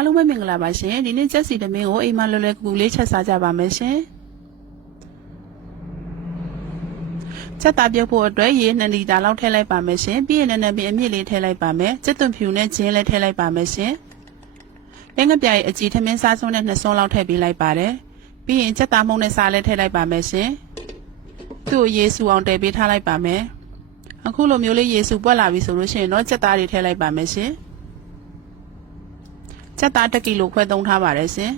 အားလုံးပဲမင်္ဂလာပါရှင်ဒီနေ့ချက်စီသမင်းကိုအိမ်မှာလွယ်လွယ်ကူကူလေးချက်စားကြပါမယ်ရှင်ချက်သားပြုတ်ဖို့အတွက်ရေ2လီတာလောက်ထည့်လိုက်ပါမယ်ရှင်ပြီးရင်နည်းနည်းပြီးအမြင့်လေးထည့်လိုက်ပါမယ်ချက်သွန်ဖြူနဲ့ဂျင်းလည်းထည့်လိုက်ပါမယ်ရှင်အင်္ဂပြားရဲ့အကြည့်ထမင်းစားစွန်းနဲ့နှစ်စွန်းလောက်ထည့်ပေးလိုက်ပါတယ်ပြီးရင်ချက်သားမုံနဲ့စားလည်းထည့်လိုက်ပါမယ်ရှင်သူ့ကိုရေစူအောင်တည်ပေးထားလိုက်ပါမယ်အခုလိုမျိုးလေးရေစူပွက်လာပြီဆိုလို့ရှိရင်တော့ချက်သားတွေထည့်လိုက်ပါမယ်ရှင် ချက်သား1ကီလိုခွဲသုံးထားပါတယ်ရှင်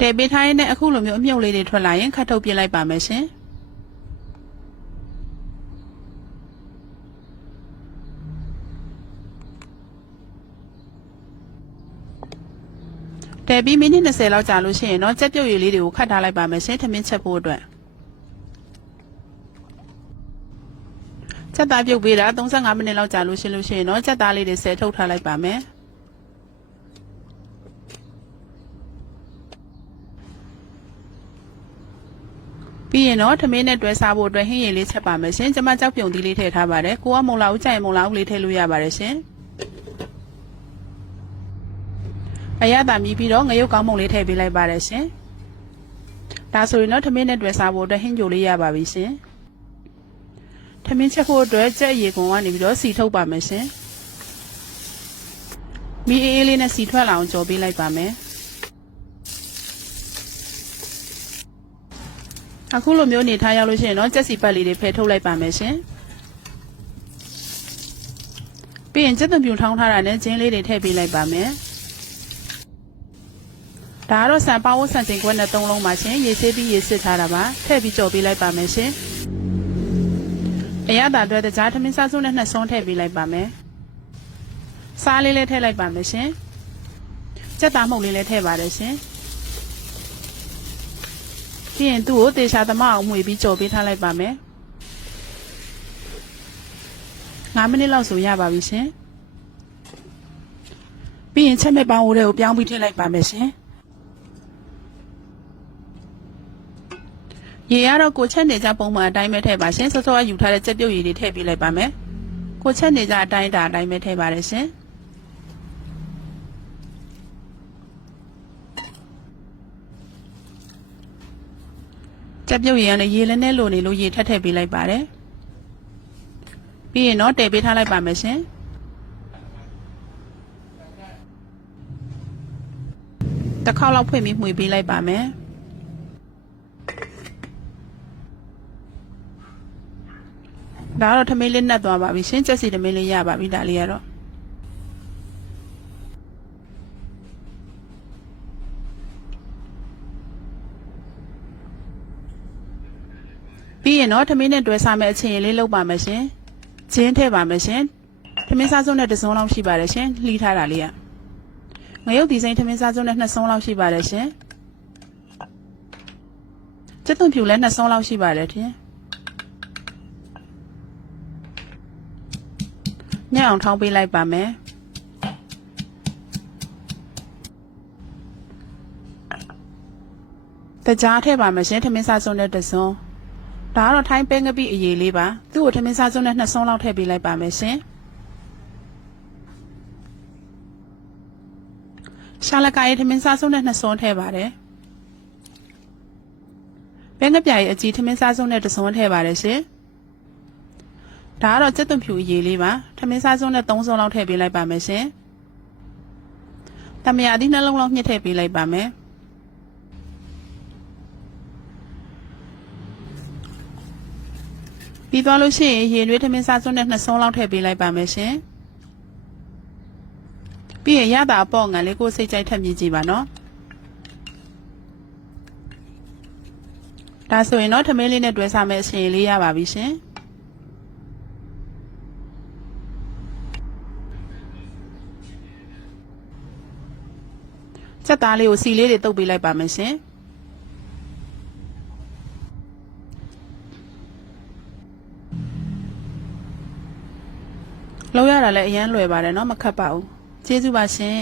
တဲပေးထားရင်လည်းအခုလိုမျိုးအမြုပ်လေးတွေထွက်လာရင်ခတ်ထုတ်ပြလိုက်ပါမယ်ရှင် တဲပြီးမိနစ်20လောက်ကြာလို့ရှိရင်တော့ကြက်ပြုတ်ရည်လေးတွေကိုခတ်ထားလိုက်ပါမယ်ရှင်ထမင်းချက်ဖို့အတွက်ချက်သားပြုတ်ပေးတာ35မိနစ်လောက်ကြာလို့ရှိလို့ရှိရင်တော့ချက်သားလေးတွေဆယ်ထုတ်ထားလိုက်ပါမယ်ပြီးရင်တော့ထမင်းနဲ့တွဲစားဖို့အတွက်ဟင်းရည်လေးချက်ပါမယ်ရှင်ကျွန်မကြောက်ပြုံသီးလေးထည့်ထားပါတယ်ကိုကမုံလာဦးကြိုင်မုံလာဦးလေးထည့်လို့ရပါတယ်ရှင် အရသာမြည်ပြီးတော့ငရုတ်ကောင်းမုံလေးထည့်ပေးလိုက်ပါတယ်ရှင်။ဒါဆိုရင်တော့ထမင်းနဲ့တွေ့စားဖို့အတွက်ဟင်းကြိုလေးရပါပြီရှင်။ထမင်းချက်ဖို့အတွက်ကြက်အရေကွန်ကနေပြီးတော့စီထုတ်ပါမယ်ရှင်။မီအေးအေးလေးနဲ့စီထွက်လာအောင်ကြော်ပေးလိုက်ပါမယ်။အခုလိုမျိုးနေထားရောက်လို့ရှိရင်တော့ကြက်စီပတ်လေးတွေဖယ်ထုတ်လိုက်ပါမယ်ရှင်။ပြီးရင်ကြက်သွန်ပြူထောင်းထားတာနဲ့ဂျင်းလေးတွေထည့်ပေးလိုက်ပါမယ်။ ဒါကတော့ဆန်ပါဝတ်ဆန်တင်ခွက်နဲ့၃လုံးပါရှင်ရေဆေးပြီးရေစစ်ထားတာပါထည့်ပြီးကြော်ပေးလိုက်ပါမယ်ရှင်အရသာအတွက်တကြားထမင်းစားစုပ်နဲ့နှစ်ဆုံးထည့်ပေးလိုက်ပါမယ်စားလေးလည်းထည့်လိုက်ပါမယ်ရှင်ကြက်သားမှုန့်လေးလည်းထည့်ပါတယ်ရှင်ပြီးရင်သူ့ကိုတေချာသမအောင်မှွေပြီးကြော်ပေးထားလိုက်ပါမယ်9မိနစ်လောက်ဆိုရပါပြီရှင်ပြီးရင်ချက်မဲ့ပေါင်းဝိုးတွေကိုပြောင်းပြီးထည့်လိုက်ပါမယ်ရှင် ရေကတော့ကိုချက်နေကြပုံမှန်အတိုင်းပဲထည့်ပါရှင်စောစောကယူထားတဲ့ကြက်ပြုတ်ရည်တွေထည့်ပေးလိုက်ပါမယ်ကိုချက်နေကြအတိုင်းဒါအတိုင်းပဲထည့်ပါတယ်ရှင်ကြက်ပြုတ်ရည်ကလည်းရေလည်းနဲ့လိုနေလို့ရေထက်ထည့်ပေးလိုက်ပါတယ်ပြီးရင်တော့တည်ပေးထားလိုက်ပါမယ်ရှင်တစ်ခေါက်လောက်ဖွင့်ပြီးမှွေပေးလိုက်ပါမယ် ဒါကတော့ထမင်းလေးနှက်သွားပါပြီရှင်ချက်စီထမင်းလေးရပါပြီဒါလေးကတော့ပြီးရင်တော့ထမင်းနဲ့တွဲစားမယ့်အချိန်လေးလုပ်ပါမယ်ရှင်ဂျင်းထည့်ပါမယ်ရှင်ထမင်းစားစုံနဲ့တစ်စုံလောက်ရှိပါတယ်ရှင်လှီးထားတာလေးကငရုတ်ဒီဇိုင်းထမင်းစားစုံနဲ့နှစ်စုံလောက်ရှိပါတယ်ရှင်ကျက်သွန်ဖြူလည်းနှစ်စုံလောက်ရှိပါတယ်ထင် ညံ့အောင်ထောင်းပေးလိုက်ပါမယ်တကြားထည့်ပါမယ်ရှင်ထမင်းစားစုံနဲ့တစ်စုံဒါကတော့ထိုင်းပဲငပိအရေးလေးပါသူ့ကိုထမင်းစားစုံနဲ့နှစ်စုံလောက်ထည့်ပေးလိုက်ပါမယ်ရှင်ရှာလကာရဲ့ထမင်းစားစုံနဲ့နှစ်စုံထည့်ပါတယ်ပဲငပြာရဲ့အကြီးထမင်းစားစုံနဲ့တစ်စုံထည့်ပါတယ်ရှင် ဒါကတော့စက်သွန်ဖြူအရေးလေးပါထမင်းစားစုံးနဲ့3စုံလောက်ထည့်ပေးလိုက်ပါမယ်ရှင်တမယာသီးနှလုံးလောက်ညှစ်ထည့်ပေးလိုက်ပါမယ်ပြီးသွားလို့ရှိရင်ရေနွေးထမင်းစားစုံးနဲ့2စုံလောက်ထည့်ပေးလိုက်ပါမယ်ရှင်ပြီးရင်ရတာအပေါ့ငံလေးကိုစိတ်ကြိုက်ထပ်မြည်ကြည့်ပါနော်ဒါဆိုရင်တော့ထမင်းလေးနဲ့တွဲစားမယ့်အချိန်လေးရပါပြီရှင် စက်သားလေးကိုစီလေးတွေတုပ်ပေးလိုက်ပါမယ်ရှင်လောက်ရတာလည်းအရန်လွယ်ပါတယ်เนาะမခတ်ပါဘူးကျေးဇူးပါရှင်